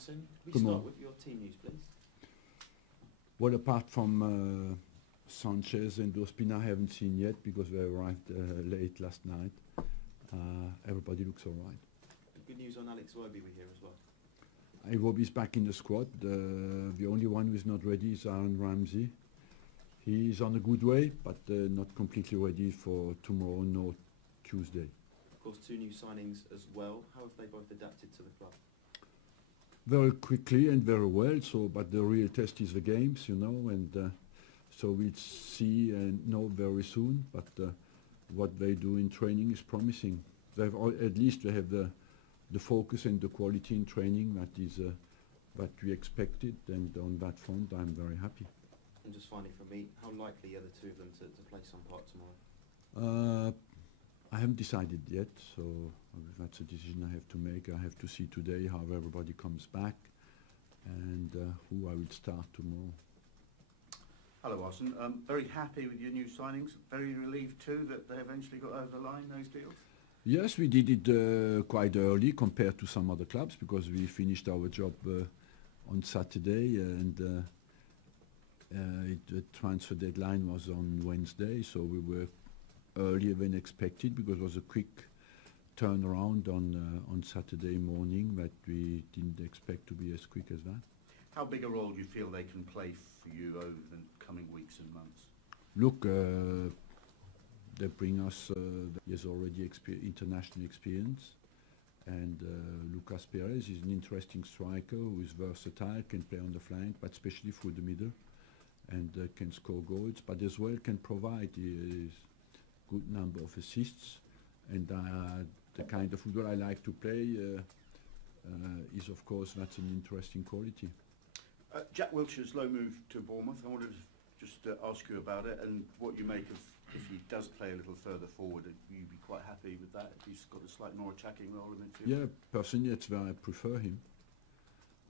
Arsene. We start with your team news, please. Well, apart from Sanchez and Ospina, I haven't seen yet because they arrived late last night. Everybody looks all right. Good news on Alex we hear as well. Iwobi's back in the squad. The only one who is not ready is Aaron Ramsey. He's on a good way, but not completely ready for tomorrow nor Tuesday. Of course, 2 new signings as well. How have they both adapted to the club? Very quickly and very well. But the real test is the games, you know, and so we'll see and know very soon. But what they do in training is promising. At least they have the focus and the quality in training that is what we expected, and on that front I'm very happy. And just finally from me, how likely are the 2 of them to play some part tomorrow? I haven't decided yet, so that's a decision I have to make. I have to see today how everybody comes back and who I will start tomorrow. Hello, Arsene. Very happy with your new signings. Very relieved too that they eventually got over the line, those deals? Yes, we did it quite early compared to some other clubs because we finished our job on Saturday, and the transfer deadline was on Wednesday, so we were earlier than expected because it was a quick turnaround on Saturday morning that we didn't expect to be as quick as that. How big a role do you feel they can play for you over the coming weeks and months? Look, they bring us, he has already international experience, and Lucas Perez is an interesting striker who is versatile, can play on the flank, but especially through the middle, and can score goals, but as well can provide a good number of assists, and the kind of football I like to play is, of course, that's an interesting quality. Jack Wilshere's low move to Bournemouth, I wanted to just ask you about it and what you make of if he does play a little further forward. Would you be quite happy with that if he's got a slightly more attacking role in midfield? Yeah, personally that's where I prefer him.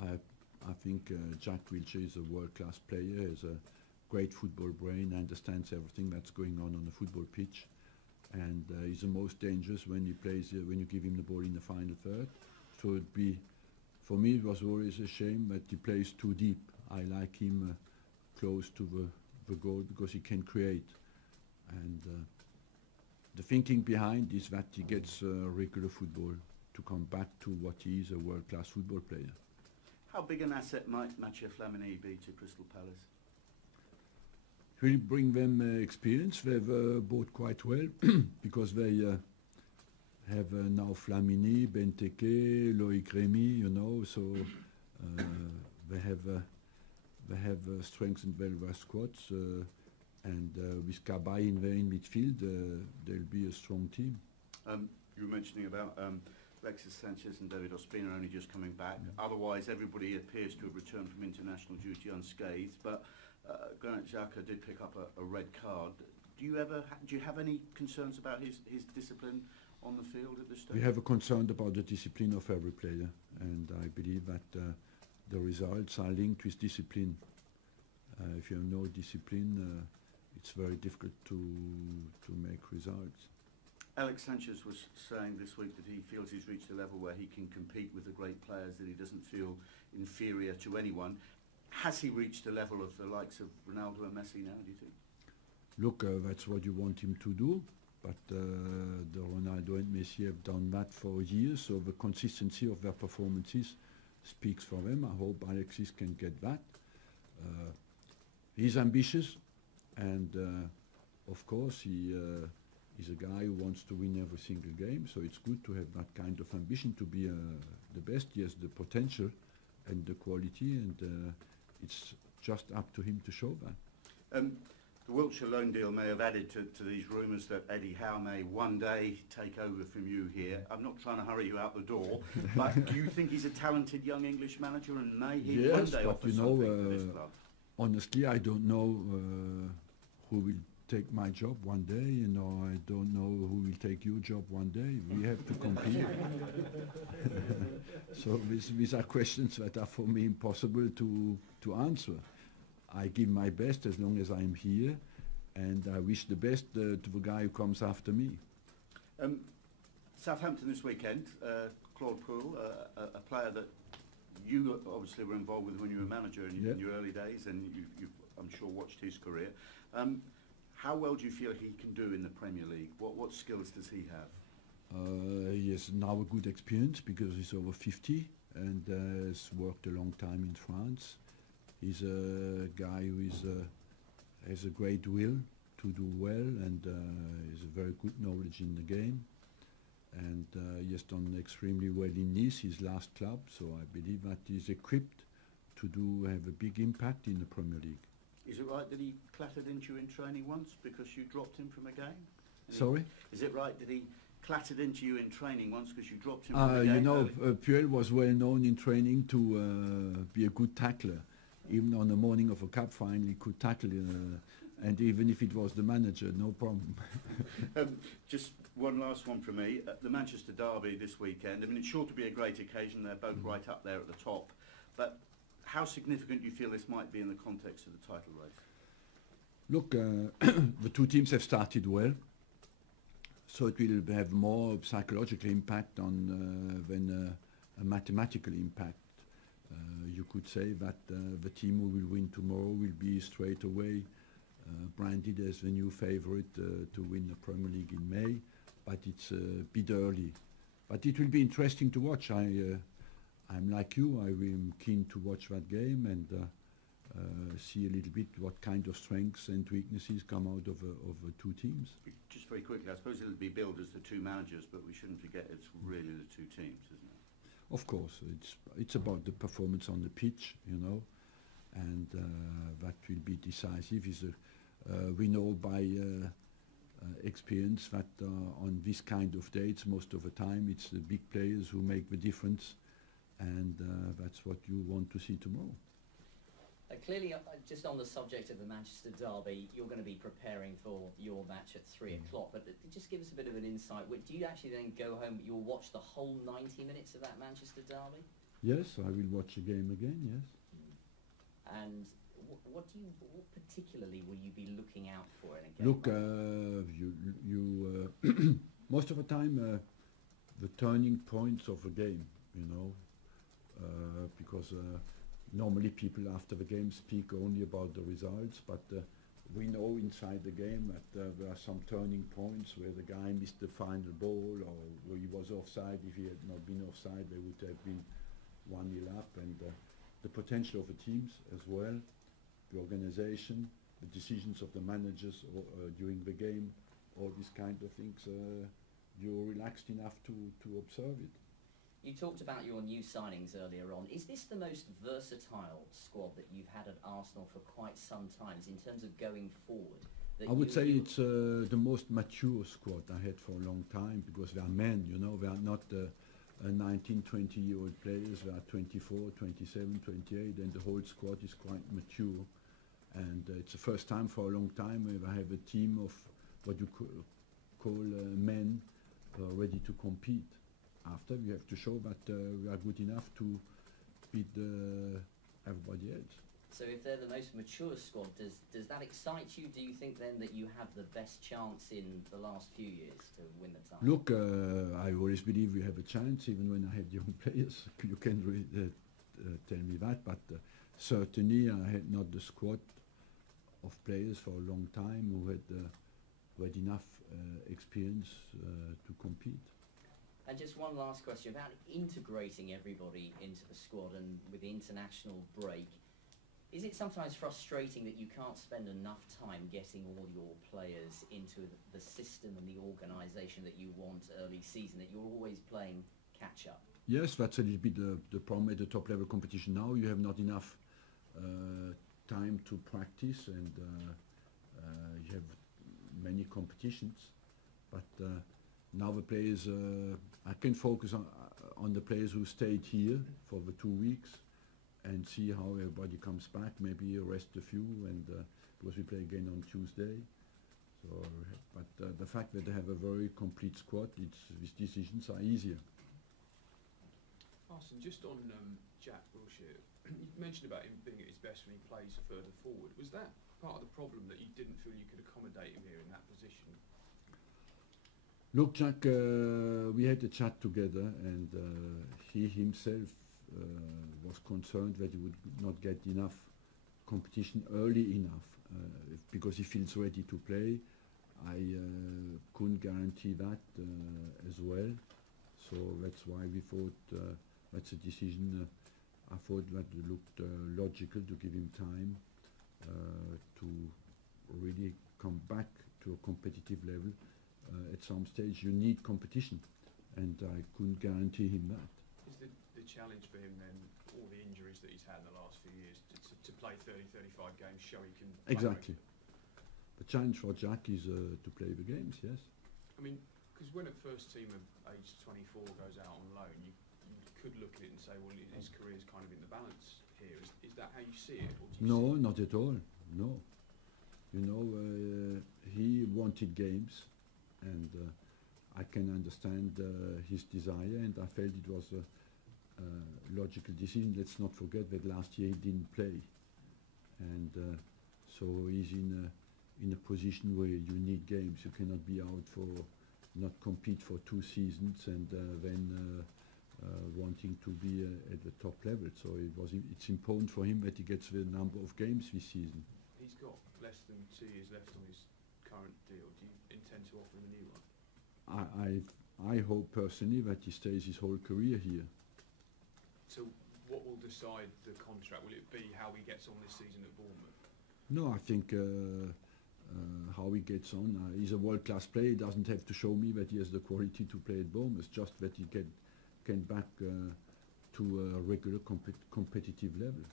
I think Jack Wilshere is a world-class player, has a great football brain, understands everything that's going on the football pitch, and he's the most dangerous when he plays, when you give him the ball in the final third. So it'd be, for me it was always a shame that he plays too deep. I like him close to the goal because he can create. And the thinking behind is that he gets regular football to come back to what he is, a world-class football player. How big an asset might Mathieu Flamini be to Crystal Palace? Will bring them experience. They've bought quite well because they have now Flamini, Benteke, Loic Remy, you know, so they have strengthened well their squads. And with Kabay in there in midfield, they'll be a strong team. You were mentioning about Alexis, Sanchez and David Ospina only just coming back. Yeah. Otherwise, everybody appears to have returned from international duty unscathed. But Granit Xhaka did pick up a red card. Do you have any concerns about his discipline on the field at this stage? We have a concern about the discipline of every player, and I believe that the results are linked with discipline. If you have no discipline, it's very difficult to make results. Alex Sanchez was saying this week that he feels he's reached a level where he can compete with the great players, that he doesn't feel inferior to anyone. Has he reached a level of the likes of Ronaldo and Messi now, do you think? Look, that's what you want him to do, but the Ronaldo and Messi have done that for years, so the consistency of their performances speaks for them. I hope Alexis can get that. He's ambitious, and of course he's a guy who wants to win every single game, so it's good to have that kind of ambition to be the best. He has the potential and the quality, and it's just up to him to show that. The Wiltshire loan deal may have added to these rumours that Eddie Howe may one day take over from you here. I'm not trying to hurry you out the door, but do you think he's a talented young English manager, and may he one day offer something to this club? Honestly, I don't know who will take my job one day, you know, I don't know who will take your job one day. We have to compete. So these are questions that are for me impossible to answer. I give my best as long as I'm here, and I wish the best to the guy who comes after me. Southampton this weekend, Claude Poole, a player that You obviously were involved with when you were manager in, Yeah. in your early days, and you've, I'm sure, watched his career. How well do you feel he can do in the Premier League? What skills does he have? He has now a good experience because he's over 50 and has worked a long time in France. He's a guy who has a great will to do well, and has a very good knowledge in the game. And he has done extremely well in Nice, his last club, so I believe that he's equipped to have a big impact in the Premier League. Is it right that he clattered into you in training once because you dropped him from a game? Sorry? Is it right that he clattered into you in training once because you dropped him from a game? You know, Puel was well known in training to be a good tackler. Even on the morning of a cup final, he could tackle, and even if it was the manager, no problem. Just one last one from me. The Manchester derby this weekend, I mean, it's sure to be a great occasion. They're both right up there at the top. But how significant do you feel this might be in the context of the title race? Look, the two teams have started well, so it will have more psychological impact on than a mathematical impact. You could say that the team who will win tomorrow will be straight away branded as the new favourite to win the Premier League in May, but it's a bit early. But it will be interesting to watch. I'm like you, I'm keen to watch that game and see a little bit what kind of strengths and weaknesses come out of two teams. Just very quickly, I suppose it'll be billed as the two managers, but we shouldn't forget it's really the two teams, isn't it? Of course, it's about the performance on the pitch, you know, and that will be decisive. We know by experience that on this kind of dates, most of the time, it's the big players who make the difference, and that's what you want to see tomorrow. Clearly, just on the subject of the Manchester derby, you're going to be preparing for your match at 3 o'clock, but just give us a bit of an insight. Do you actually then go home, you'll watch the whole 90 minutes of that Manchester derby? Yes, I will watch the game again, yes. And what particularly will you be looking out for in a game? Look, most of the time, the turning points of a game, you know, because normally people after the game speak only about the results, but we know inside the game that there are some turning points where the guy missed the final ball, or where he was offside. If he had not been offside, they would have been 1-0 up, and the potential of the teams as well, the organisation, the decisions of the managers during the game, all these kind of things, you're relaxed enough to observe it. You talked about your new signings earlier on. Is this the most versatile squad that you've had at Arsenal for quite some time in terms of going forward? I would say it's the most mature squad I had for a long time, because they are men, you know, they are not 19, 20-year-old players. They are 24, 27, 28, and the whole squad is quite mature. And it's the first time for a long time where I have a team of what you call men ready to compete. After, we have to show that we are good enough to beat everybody else. So if they're the most mature squad, does that excite you? Do you think then that you have the best chance in the last few years to win the title? Look, I always believe we have a chance, even when I had young players. You can tell me that, but certainly I had not the squad of players for a long time who had enough experience to compete. And just one last question about integrating everybody into the squad, and with the international break, is it sometimes frustrating that you can't spend enough time getting all your players into the system and the organisation that you want early season, that you're always playing catch up? Yes, that's a little bit the problem at the top level competition now. You have not enough time to practice, and you have many competitions, but now the players, I can focus on the players who stayed here for the 2 weeks and see how everybody comes back, maybe rest a few, and because we play again on Tuesday. So, but the fact that they have a very complete squad, these decisions are easier. Arsene, just on Jack Wilshere, you mentioned about him being at his best when he plays further forward. Was that part of the problem, that you didn't feel you could accommodate him here in that position? Look, Jack, we had a chat together, and he himself was concerned that he would not get enough competition early enough, because he feels ready to play. I couldn't guarantee that as well, so that's why we thought that's a decision. I thought that it looked logical to give him time to really come back to a competitive level. At some stage you need competition, and I couldn't guarantee him that. Is the challenge for him then all the injuries that he's had in the last few years to play 30-35 games, show he can play Exactly. regularly? The challenge for Jack is to play the games, yes. I mean, because when a first teamer aged 24 goes out on loan, you could look at it and say, well, his career's kind of in the balance here. Is that how you see it? Or do you No, not at all. No. You know, he wanted games, and I can understand his desire, and I felt it was a logical decision. Let's not forget that last year he didn't play, and so he's in a position where you need games. You cannot be out for, not compete for 2 seasons and then wanting to be at the top level. So it's important for him that he gets the number of games this season. He's got less than 2 years left on his current deal. Do you intend to offer him a new one? I hope personally that he stays his whole career here. So what will decide the contract? Will it be how he gets on this season at Bournemouth? No, I think how he gets on. He's a world-class player. He doesn't have to show me that he has the quality to play at Bournemouth, just that he can back to a regular competitive level.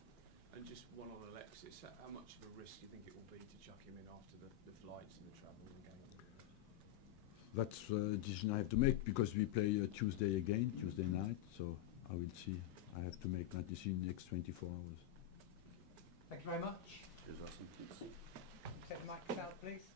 And just one on Alexis, how much of a risk do you think it will be to chuck him in after the flights and the travel and the game? That's a decision I have to make, because we play Tuesday night, so I will see. I have to make that decision in the next 24 hours. Thank you very much. Cheers, Arsene. Thanks. Take the mic out, please.